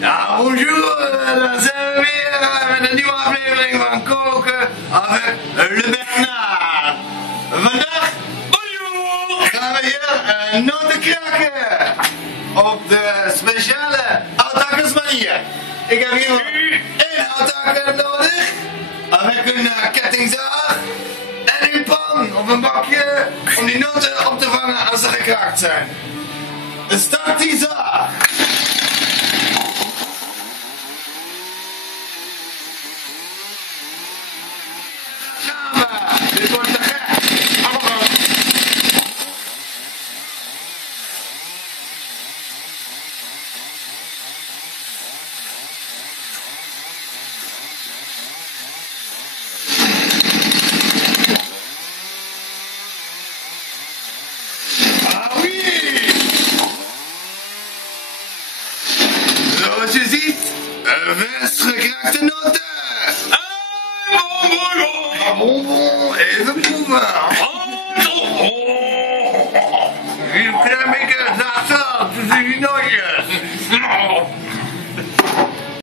Ja, bonjour, daar zijn we weer met een nieuwe aflevering van Koken avec Le Bernard. Vandaag, bonjour, gaan we hier noten kraken op de speciale houtakkersmanier. Ik heb hier één houtakker nodig, avec een kettingzaag en een pan of een bakje om die noten op te vangen als ze gekraakt zijn. Start die zaag. Dit wordt te gek. Ah oui! Zoals je ziet, vers gekraakte noten. Bonbon, even proeven.